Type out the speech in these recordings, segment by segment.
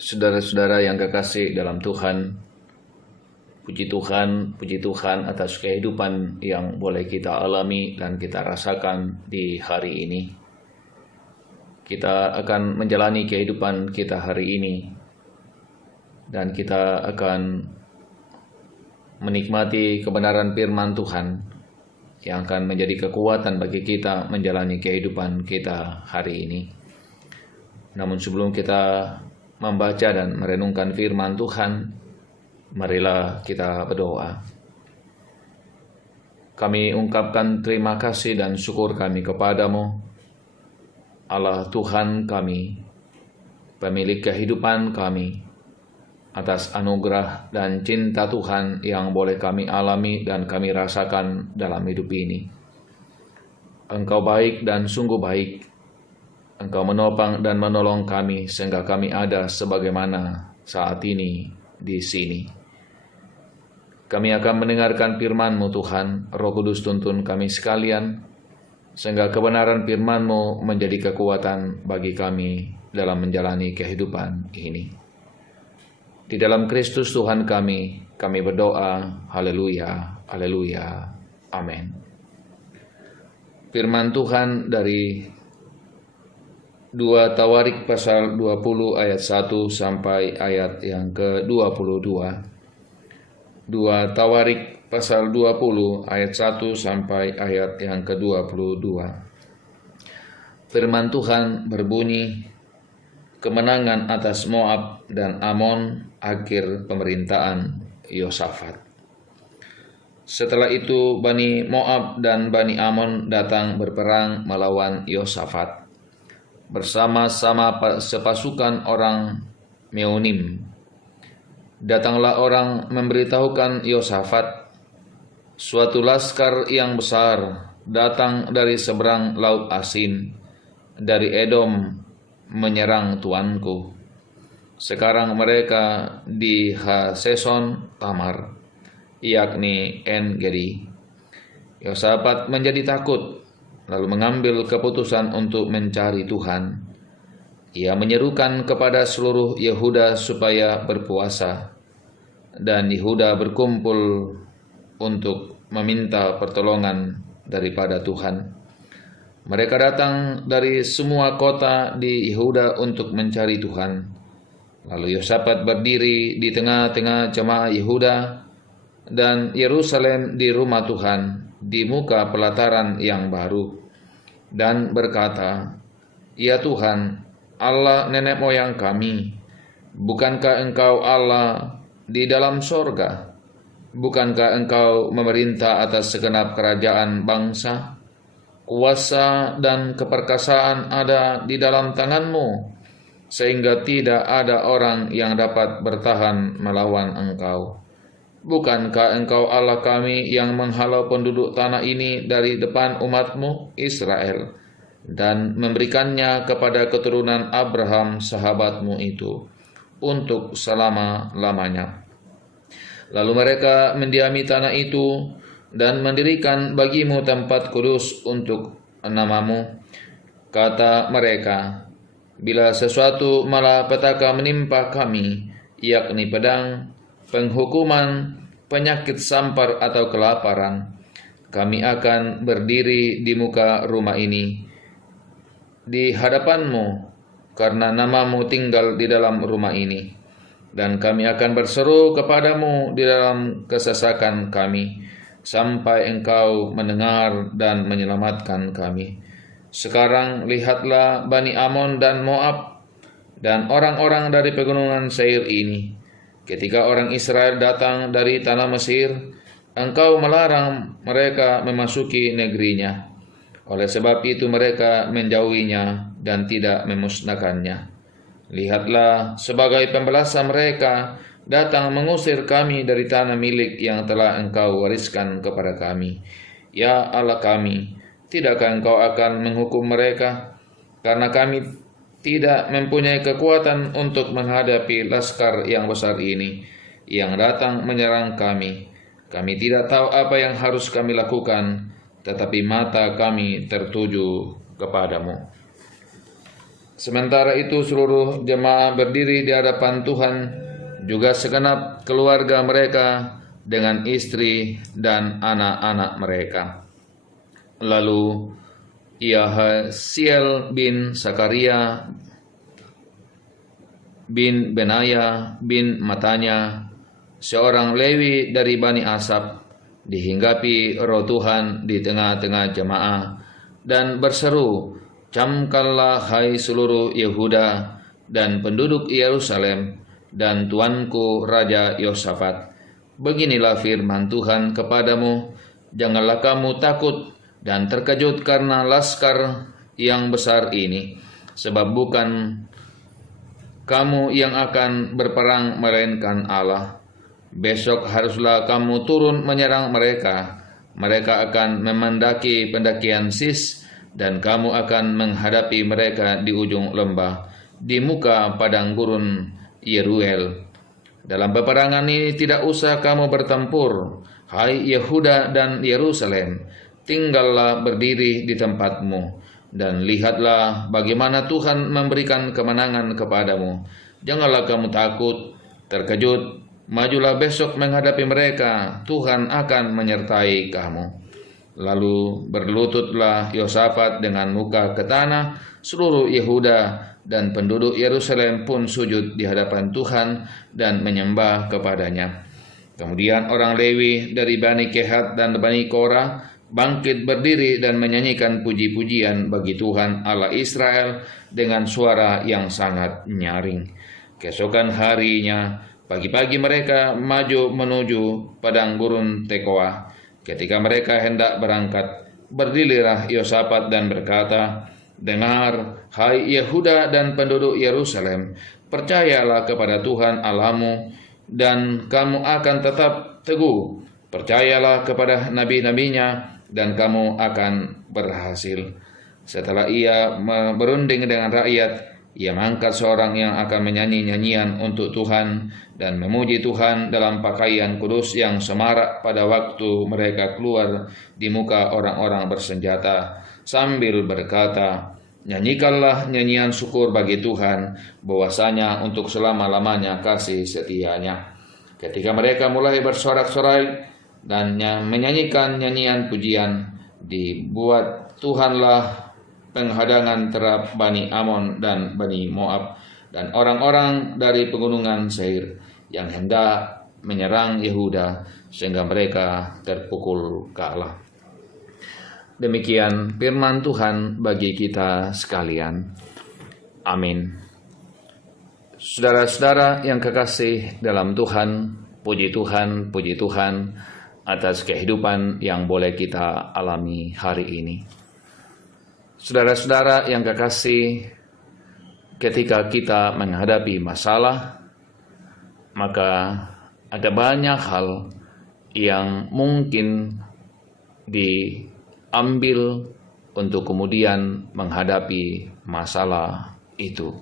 Saudara-saudara yang kekasih dalam Tuhan, puji Tuhan atas kehidupan yang boleh kita alami dan kita rasakan di hari ini. Kita akan menjalani kehidupan kita hari ini, dan kita akan menikmati kebenaran firman Tuhan yang akan menjadi kekuatan bagi kita menjalani kehidupan kita hari ini. Namun sebelum kita membaca dan merenungkan firman Tuhan, marilah kita berdoa. Kami ungkapkan terima kasih dan syukur kami kepadamu, Allah Tuhan kami, pemilik kehidupan kami, atas anugerah dan cinta Tuhan yang boleh kami alami dan kami rasakan dalam hidup ini. Engkau baik dan sungguh baik. Engkau menopang dan menolong kami sehingga kami ada sebagaimana saat ini di sini. Kami akan mendengarkan firman-Mu Tuhan, Roh Kudus tuntun kami sekalian, sehingga kebenaran firman-Mu menjadi kekuatan bagi kami dalam menjalani kehidupan ini. Di dalam Kristus Tuhan kami berdoa, haleluya, haleluya, amin. Firman Tuhan dari 2 Tawarik pasal 20 ayat 1 sampai ayat yang ke-22. 2 Tawarik pasal 20 ayat 1 sampai ayat yang ke-22. Firman Tuhan berbunyi, kemenangan atas Moab dan Amon, akhir pemerintahan Yosafat. Setelah itu Bani Moab dan Bani Amon datang berperang melawan Yosafat bersama-sama sepasukan orang Meonim. Datanglah orang memberitahukan Yosafat, suatu laskar yang besar datang dari seberang laut Asin, dari Edom, menyerang tuanku. Sekarang mereka di Haseson Tamar, yakni En-Gedi. Yosafat menjadi takut, lalu mengambil keputusan untuk mencari Tuhan. Ia menyerukan kepada seluruh Yehuda supaya berpuasa, dan Yehuda berkumpul untuk meminta pertolongan daripada Tuhan. Mereka datang dari semua kota di Yehuda untuk mencari Tuhan. Lalu Yosafat berdiri di tengah-tengah jemaah Yehuda dan Yerusalem di rumah Tuhan, di muka pelataran yang baru, dan berkata, "Ya Tuhan, Allah nenek moyang kami, bukankah Engkau Allah di dalam sorga? Bukankah Engkau memerintah atas segenap kerajaan bangsa? Kuasa dan keperkasaan ada di dalam tangan-Mu, sehingga tidak ada orang yang dapat bertahan melawan Engkau. Bukankah Engkau Allah kami yang menghalau penduduk tanah ini dari depan umat-Mu Israel dan memberikannya kepada keturunan Abraham sahabat-Mu itu untuk selama-lamanya? Lalu mereka mendiami tanah itu dan mendirikan bagi-Mu tempat kudus untuk nama-Mu. Kata mereka, bila sesuatu malapetaka menimpa kami, yakni pedang, penghukuman, penyakit sampar atau kelaparan, kami akan berdiri di muka rumah ini di hadapan-Mu, karena nama-Mu tinggal di dalam rumah ini, dan kami akan berseru kepadamu di dalam kesesakan kami, sampai Engkau mendengar dan menyelamatkan kami. Sekarang lihatlah Bani Amon dan Moab dan orang-orang dari pegunungan Seir ini. Ketika orang Israel datang dari tanah Mesir, Engkau melarang mereka memasuki negerinya. Oleh sebab itu mereka menjauhinya dan tidak memusnahkannya. Lihatlah, sebagai pembalasan mereka datang mengusir kami dari tanah milik yang telah Engkau wariskan kepada kami. Ya Allah kami, tidakkah Engkau akan menghukum mereka? Karena kami tidak mempunyai kekuatan untuk menghadapi laskar yang besar ini yang datang menyerang kami. Kami tidak tahu apa yang harus kami lakukan, tetapi mata kami tertuju kepadamu. Sementara itu seluruh jemaah berdiri di hadapan Tuhan, juga segenap keluarga mereka dengan istri dan anak-anak mereka. Lalu Yahasiel bin Sakaria bin Benaya bin Matanya, seorang Lewi dari Bani Asaf, dihinggapi roh Tuhan di tengah-tengah jemaah dan berseru, "Camkanlah hai seluruh Yehuda dan penduduk Yerusalem dan tuanku Raja Yosafat. Beginilah firman Tuhan kepadamu, janganlah kamu takut dan terkejut karena laskar yang besar ini, sebab bukan kamu yang akan berperang melainkan Allah. Besok haruslah kamu turun menyerang mereka. Mereka akan memendaki pendakian Sis, dan kamu akan menghadapi mereka di ujung lembah, di muka padang gurun Yeruel. Dalam peperangan ini tidak usah kamu bertempur, hai Yehuda dan Yerusalem. Tinggallah berdiri di tempatmu, dan lihatlah bagaimana Tuhan memberikan kemenangan kepadamu. Janganlah kamu takut, terkejut. Majulah besok menghadapi mereka, Tuhan akan menyertai kamu." Lalu berlututlah Yosafat dengan muka ke tanah, seluruh Yehuda dan penduduk Yerusalem pun sujud di hadapan Tuhan dan menyembah kepadanya. Kemudian orang Lewi dari Bani Kehat dan Bani Korah bangkit berdiri dan menyanyikan puji-pujian bagi Tuhan Allah Israel dengan suara yang sangat nyaring. Keesokan harinya, pagi-pagi mereka maju menuju padang gurun Tekoa. Ketika mereka hendak berangkat, berdirilah Yosafat dan berkata, "Dengar, hai Yehuda dan penduduk Yerusalem, percayalah kepada Tuhan Allahmu, dan kamu akan tetap teguh. Percayalah kepada nabi-nabinya, dan kamu akan berhasil." Setelah ia berunding dengan rakyat, ia mengangkat seorang yang akan menyanyi nyanyian untuk Tuhan dan memuji Tuhan dalam pakaian kudus yang semarak pada waktu mereka keluar di muka orang-orang bersenjata, sambil berkata, "Nyanyikanlah nyanyian syukur bagi Tuhan, bahwasanya untuk selama-lamanya kasih setianya." Ketika mereka mulai bersorak-sorai dan menyanyikan nyanyian pujian, dibuat Tuhanlah penghadangan terhadap Bani Amon dan Bani Moab dan orang-orang dari pegunungan Seir yang hendak menyerang Yehuda, sehingga mereka terpukul kalah. Demikian firman Tuhan bagi kita sekalian. Amin. Saudara-saudara yang kekasih dalam Tuhan, puji Tuhan atas kehidupan yang boleh kita alami hari ini. Saudara-saudara yang kekasih, ketika kita menghadapi masalah, maka ada banyak hal yang mungkin diambil untuk kemudian menghadapi masalah itu.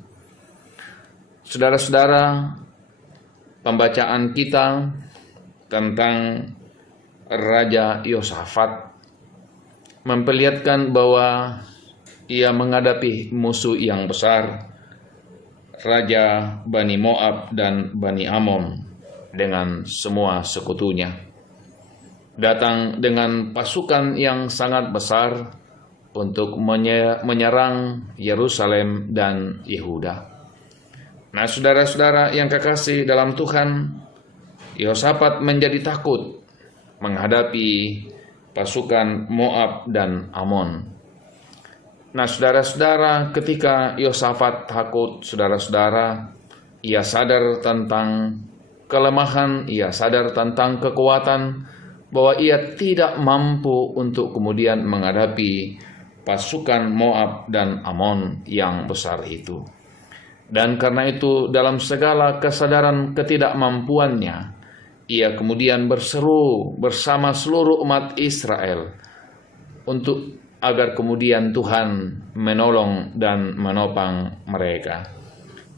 Saudara-saudara, pembacaan kita tentang Raja Yosafat memperlihatkan bahwa ia menghadapi musuh yang besar, Raja Bani Moab dan Bani Amon dengan semua sekutunya. Datang dengan pasukan yang sangat besar untuk menyerang Yerusalem dan Yehuda. Nah, saudara-saudara yang kekasih dalam Tuhan, Yosafat menjadi takut menghadapi pasukan Moab dan Amon. Nah, saudara-saudara, ketika Yosafat takut, saudara-saudara, ia sadar tentang kelemahan, ia sadar tentang kekuatan, bahwa ia tidak mampu untuk kemudian menghadapi pasukan Moab dan Amon yang besar itu. Dan karena itu, dalam segala kesadaran ketidakmampuannya, ia kemudian berseru bersama seluruh umat Israel untuk agar kemudian Tuhan menolong dan menopang mereka.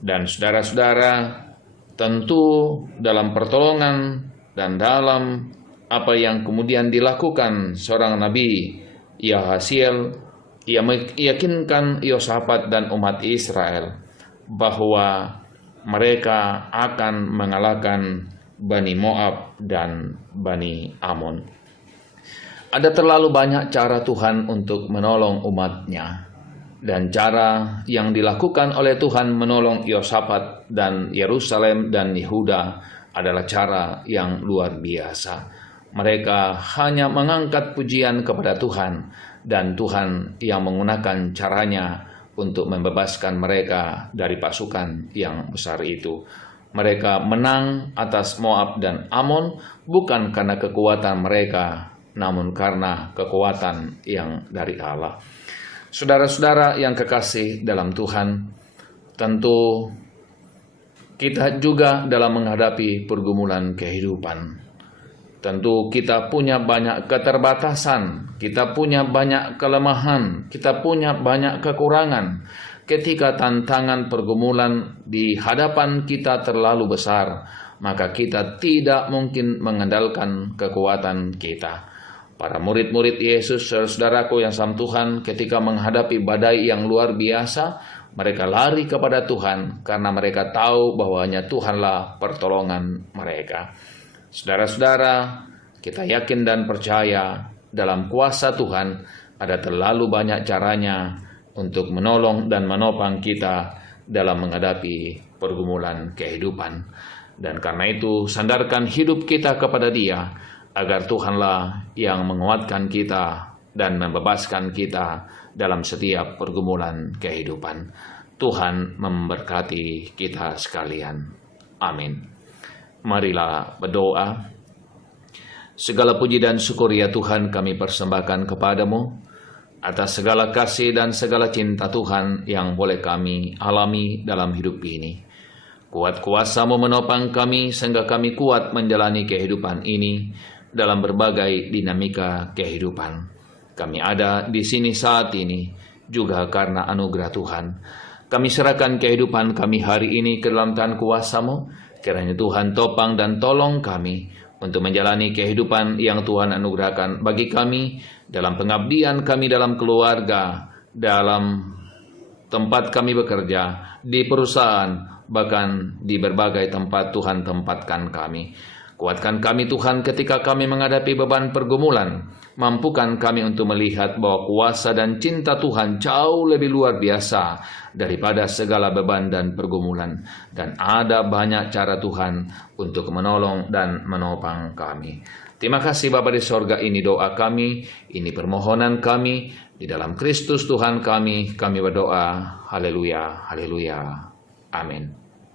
Dan saudara-saudara, tentu dalam pertolongan dan dalam apa yang kemudian dilakukan seorang Nabi Yahasiel, Ia meyakinkan Yosafat dan umat Israel bahwa mereka akan mengalahkan Bani Moab dan Bani Amon. Ada terlalu banyak cara Tuhan untuk menolong umatnya. Dan cara yang dilakukan oleh Tuhan menolong Yosafat dan Yerusalem dan Yehuda adalah cara yang luar biasa. Mereka hanya mengangkat pujian kepada Tuhan, dan Tuhan yang menggunakan caranya untuk membebaskan mereka dari pasukan yang besar itu. Mereka menang atas Moab dan Amon bukan karena kekuatan mereka, namun karena kekuatan yang dari Allah. Saudara-saudara yang kekasih dalam Tuhan, tentu kita juga dalam menghadapi pergumulan kehidupan. Tentu kita punya banyak keterbatasan, kita punya banyak kelemahan, kita punya banyak kekurangan. Ketika tantangan pergumulan di hadapan kita terlalu besar, maka kita tidak mungkin mengandalkan kekuatan kita. Para murid-murid Yesus, saudaraku yang sama Tuhan, ketika menghadapi badai yang luar biasa, mereka lari kepada Tuhan karena mereka tahu bahwa hanya Tuhanlah pertolongan mereka. Saudara-saudara, kita yakin dan percaya dalam kuasa Tuhan ada terlalu banyak caranya untuk menolong dan menopang kita dalam menghadapi pergumulan kehidupan. Dan karena itu, sandarkan hidup kita kepada Dia, agar Tuhanlah yang menguatkan kita dan membebaskan kita dalam setiap pergumulan kehidupan. Tuhan memberkati kita sekalian. Amin. Marilah berdoa. Segala puji dan syukur ya Tuhan kami persembahkan kepadamu atas segala kasih dan segala cinta Tuhan yang boleh kami alami dalam hidup ini. Kuat kuasa-Mu menopang kami sehingga kami kuat menjalani kehidupan ini dalam berbagai dinamika kehidupan. Kami ada di sini saat ini juga karena anugerah Tuhan. Kami serahkan kehidupan kami hari ini ke dalam tangan kuasa-Mu. Kiranya Tuhan topang dan tolong kami untuk menjalani kehidupan yang Tuhan anugerahkan bagi kami dalam pengabdian kami dalam keluarga, dalam tempat kami bekerja, di perusahaan, bahkan di berbagai tempat Tuhan tempatkan kami. Kuatkan kami Tuhan ketika kami menghadapi beban pergumulan. Mampukan kami untuk melihat bahwa kuasa dan cinta Tuhan jauh lebih luar biasa daripada segala beban dan pergumulan. Dan ada banyak cara Tuhan untuk menolong dan menopang kami. Terima kasih Bapa di sorga, ini doa kami, ini permohonan kami. Di dalam Kristus Tuhan kami berdoa. Haleluya, haleluya. Amin.